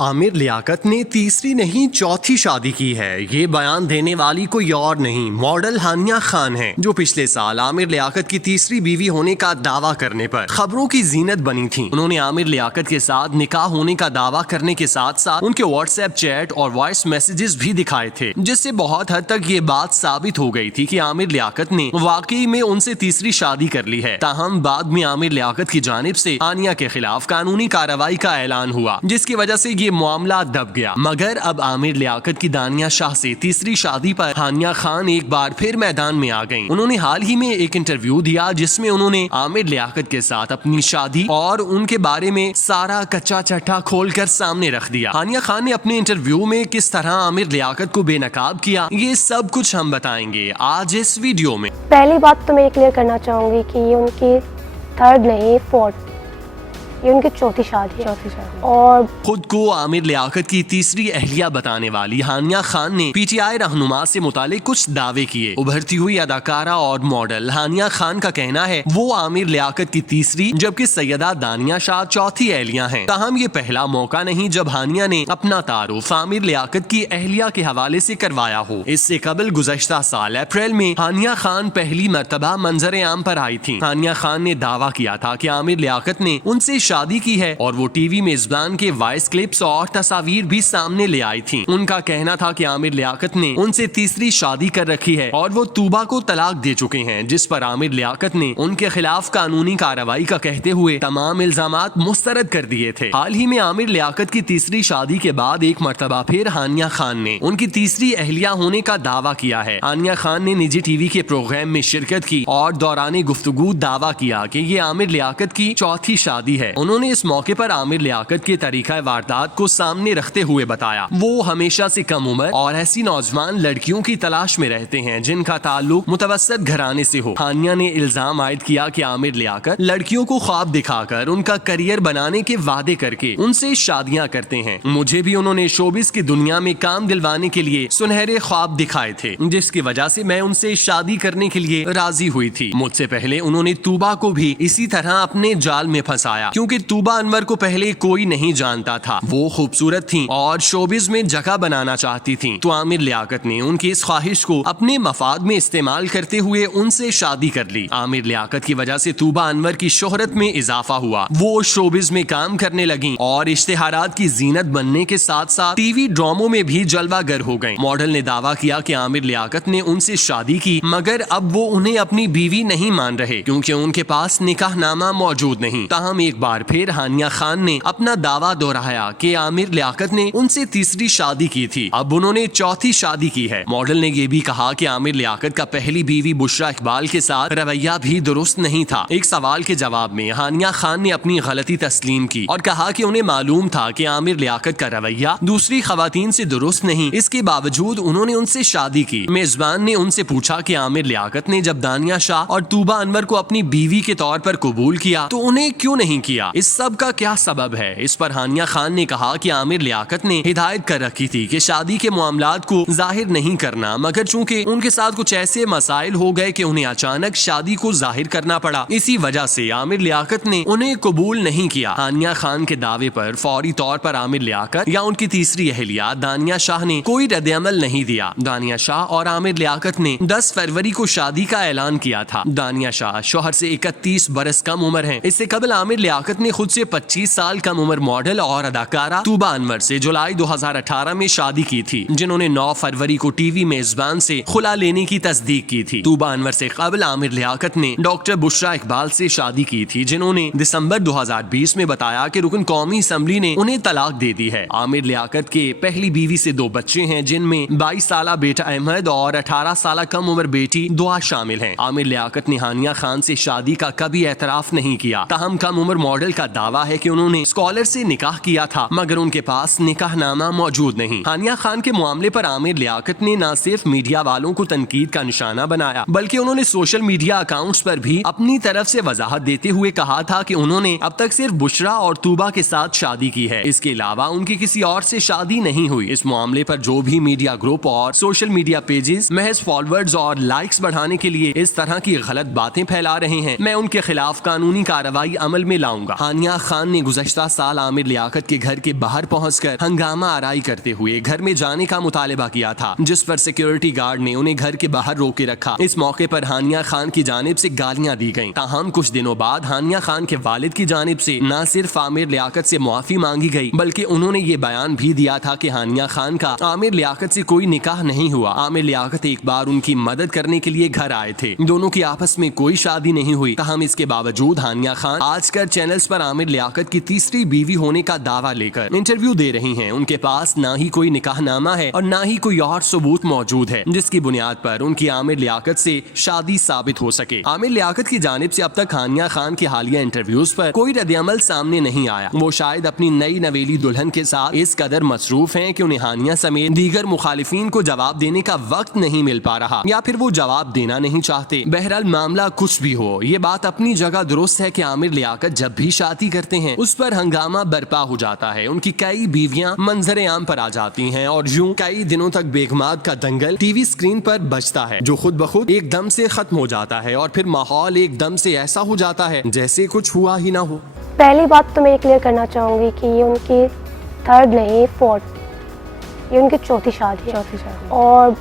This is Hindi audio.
आमिर लियाकत ने तीसरी नहीं चौथी शादी की है। ये बयान देने वाली कोई और नहीं, मॉडल हानिया खान है, जो पिछले साल आमिर लियाकत की तीसरी बीवी होने का दावा करने पर खबरों की जीनत बनी थी। उन्होंने आमिर लियाकत के साथ निकाह होने का दावा करने के साथ साथ उनके व्हाट्सएप चैट और वॉइस मैसेजेस भी दिखाए थे, जिससे बहुत हद तक ये बात साबित हो गई थी कि आमिर लियाकत ने वाकई में उनसे तीसरी शादी कर ली है। ताहम बाद में आमिर लियाकत की जानिब से हानिया के खिलाफ कानूनी कार्रवाई का ऐलान हुआ, जिसकी वजह से ये मामला दब गया। मगर अब आमिर लियाकत की दानिया शाह से तीसरी शादी पर हानिया खान एक बार फिर मैदान में आ गईं। उन्होंने हाल ही में एक इंटरव्यू दिया, जिसमें उन्होंने आमिर लियाकत के साथ अपनी शादी और उनके बारे में सारा कच्चा चट्टा खोलकर सामने रख दिया। हानिया खान ने अपने इंटरव्यू में किस तरह आमिर लियाकत को बेनकाब किया, ये सब कुछ हम बताएंगे आज इस वीडियो में। पहली बात तो मैं ये क्लियर करना चाहूँगी कि ये उनकी थर्ड नहीं फोर्थ, ये उनकी चौथी शादी है। और खुद को आमिर लियाकत की तीसरी अहलिया बताने वाली हानिया खान ने पीटीआई रहनुमा से मुतालिक कुछ दावे किए। उभरती हुई अदाकारा और मॉडल हानिया खान का कहना है वो आमिर लियाकत की तीसरी जबकि सैयदा दानिया शाह चौथी अहलिया हैं। ताहम ये पहला मौका नहीं जब हानिया ने अपना तारुफ आमिर लियाकत की अहलिया के हवाले से करवाया हो। इससे कबल गुज़श्ता साल अप्रैल में हानिया खान पहली मर्तबा मंजर आम पर आई थी। हानिया खान ने दावा किया था कि आमिर लियाकत ने उनसे शादी की है और वो टीवी मेजबान के वॉइस क्लिप्स और तस्वीर भी सामने ले आई थी। उनका कहना था कि आमिर लियाकत ने उनसे तीसरी शादी कर रखी है और वो तूबा को तलाक दे चुके हैं, जिस पर आमिर लियाकत ने उनके खिलाफ कानूनी कार्रवाई का कहते हुए तमाम इल्जामात मुस्तरद कर दिए थे। हाल ही में आमिर लियाकत की तीसरी शादी के बाद एक मर्तबा फिर हानिया खान ने उनकी तीसरी अहलिया होने का दावा किया है। हानिया खान ने निजी टीवी के प्रोग्राम में शिरकत की और दौरान गुफ्तगू दावा किया कि ये आमिर लियाकत की चौथी शादी है। उन्होंने इस मौके पर आमिर लियाकत के तरीका वारदात को सामने रखते हुए बताया वो हमेशा से कम उम्र और ऐसी नौजवान लड़कियों की तलाश में रहते हैं जिनका ताल्लुक मुतवस्सित घराने से हो। हानिया ने इल्जाम आयद किया कि आमिर लियाकत लड़कियों को ख्वाब दिखाकर उनका करियर बनाने के वादे करके उनसे शादियां करते हैं। मुझे भी उन्होंने शोबिस की दुनिया में काम दिलवाने के लिए सुनहरे ख्वाब दिखाए थे, जिसकी वजह से मैं उनसे शादी करने के लिए राजी हुई थी। मुझसे पहले उन्होंने तूबा को भी इसी तरह अपने जाल में फंसाया, क्योंकि तूबा अनवर को पहले कोई नहीं जानता था। वो खूबसूरत थी और शोबिज में जगह बनाना चाहती थी, तो आमिर लियाकत ने उनकी इस ख्वाहिश को अपने मफाद में इस्तेमाल करते हुए उनसे शादी कर ली। आमिर लियाकत की वजह से तूबा अनवर की शोहरत में इजाफा हुआ। वो शोबिज में काम करने लगी और इश्तिहारात की जीनत बनने के साथ साथ टीवी ड्रामों में भी जलवागर हो गयी। मॉडल ने दावा किया कि आमिर लियाकत ने उनसे शादी की, मगर अब वो उन्हें अपनी बीवी नहीं मान रहे क्योंकि उनके पास निकाहनामा मौजूद नहीं। ताहम एक बार फिर हानिया खान ने अपना दावा दोहराया कि आमिर लियाकत ने उनसे तीसरी शादी की थी, अब उन्होंने चौथी शादी की है। मॉडल ने यह भी कहा कि आमिर लियाकत का पहली बीवी बुशरा इकबाल के साथ रवैया भी दुरुस्त नहीं था। एक सवाल के जवाब में हानिया खान ने अपनी गलती तस्लीम की और कहा कि उन्हें मालूम था कि आमिर लियाकत का रवैया दूसरी खवातीन से दुरुस्त नहीं, इसके बावजूद उन्होंने उनसे शादी की। मेजबान ने उनसे पूछा कि आमिर लियाकत ने जब दानिया शाह और तूबा अनवर को अपनी बीवी के तौर पर कबूल किया तो उन्हें क्यों नहीं किया, इस सब का क्या सबब है। इस पर हानिया खान ने कहा कि आमिर लियाकत ने हिदायत कर रखी थी कि शादी के मामलात को जाहिर नहीं करना, मगर चूंकि उनके साथ कुछ ऐसे मसाइल हो गए कि उन्हें अचानक शादी को जाहिर करना पड़ा, इसी वजह से आमिर लियाकत ने उन्हें कबूल नहीं किया। हानिया खान के दावे पर फौरी तौर पर आमिर लियाकत या उनकी तीसरी अहलिया दानिया शाह ने कोई रद्द-ए-अमल नहीं दिया। दानिया शाह और आमिर लियाकत ने 10 फरवरी को शादी का ऐलान किया था। दानिया शाह शौहर से 31 बरस कम उम्र है। इससे कबल आमिर लियाकत ने खुद से 25 साल कम उम्र मॉडल और अदाकारा तूबा अनवर से जुलाई 2018 में शादी की थी, जिन्होंने 9 फरवरी को टीवी मेजबान से खुला लेने की तस्दीक की थी। तूबा अनवर से कबल आमिर लियाकत ने डॉक्टर बुशरा इकबाल से शादी की थी, जिन्होंने दिसंबर 2020 में बताया कि रुकन कौमी असम्बली ने उन्हें तलाक दे दी है। आमिर लियाकत के पहली बीवी से 2 बच्चे हैं, जिनमें 22 साल बेटा अहमद और 18 साल कम उम्र बेटी दुआ शामिल है। आमिर लियाकत ने हानिया खान से शादी का कभी एतराफ नहीं किया। ताहम कम उम्र मॉडल का दावा है कि उन्होंने स्कॉलर से निकाह किया था, मगर उनके पास निकाहनामा मौजूद नहीं। हानिया खान के मामले पर आमिर लियाकत ने न सिर्फ मीडिया वालों को तनकीद का निशाना बनाया, बल्कि उन्होंने सोशल मीडिया अकाउंट्स पर भी अपनी तरफ से वजाहत देते हुए कहा था कि उन्होंने अब तक सिर्फ बुशरा और तूबा के साथ शादी की है, इसके अलावा उनकी किसी और से शादी नहीं हुई। इस मामले पर जो भी मीडिया ग्रुप और सोशल मीडिया पेजेस महज फॉलोअर्स और लाइक्स बढ़ाने के लिए इस तरह की गलत बातें फैला रहे हैं, मैं उनके खिलाफ कानूनी कार्रवाई अमल में लाऊंगा। होगा। हानिया खान ने गुज़श्ता साल आमिर लियाकत के घर के बाहर पहुंचकर हंगामा आराई करते हुए घर में जाने का मुतालबा किया था, जिस पर सिक्योरिटी गार्ड ने उन्हें घर के बाहर रोके रखा। इस मौके पर हानिया खान की जानिब से गालियां दी गईं। ताहम कुछ दिनों बाद हानिया खान के वालिद की जानिब से न सिर्फ आमिर लियाकत से मुआफी मांगी गई, बल्कि उन्होंने ये बयान भी दिया था कि हानिया खान का आमिर लियाकत से कोई निकाह नहीं हुआ। आमिर लियाकत एक बार उनकी मदद करने के लिए घर आए थे। दोनों की आपस में कोई शादी नहीं हुई। ताहम इसके बावजूद हानिया खान आजकल चैनल्स पर आमिर लियाकत की तीसरी बीवी होने का दावा लेकर इंटरव्यू दे रही हैं। उनके पास ना ही कोई निकाहनामा है और ना ही कोई और सबूत मौजूद है जिसकी बुनियाद पर उनकी आमिर लियाकत से शादी साबित हो सके। आमिर लियाकत की जानिब से अब तक हानिया खान के हालिया इंटरव्यूज पर कोई रद्द-ए-अमल सामने नहीं आया। वो शायद अपनी नई नवेली दुल्हन के साथ इस कदर मसरूफ हैं कि उन्हें हानिया समेत दीगर मुखालिफिन को जवाब देने का वक्त नहीं मिल पा रहा, या फिर वो जवाब देना नहीं चाहते। बहरहाल मामला कुछ भी हो, ये बात अपनी जगह दुरुस्त है कि आमिर लियाकत जब भी शादी करते हैं उस पर हंगामा बर्पा हो जाता है। उनकी कई बीवियां मंजरे आम पर आ जाती हैं और यूं कई दिनों तक बेगमाद का दंगल टीवी स्क्रीन पर बजता है, जो खुद ब खुद एकदम से खत्म हो जाता है और फिर माहौल एकदम से ऐसा हो जाता है जैसे कुछ हुआ ही ना हो। पहली बात तो मैं क्लियर करना चाहूँगी कि ये उनकी थर्ड नहीं, फोर्थ, ये उनकी चौथी शादी है। और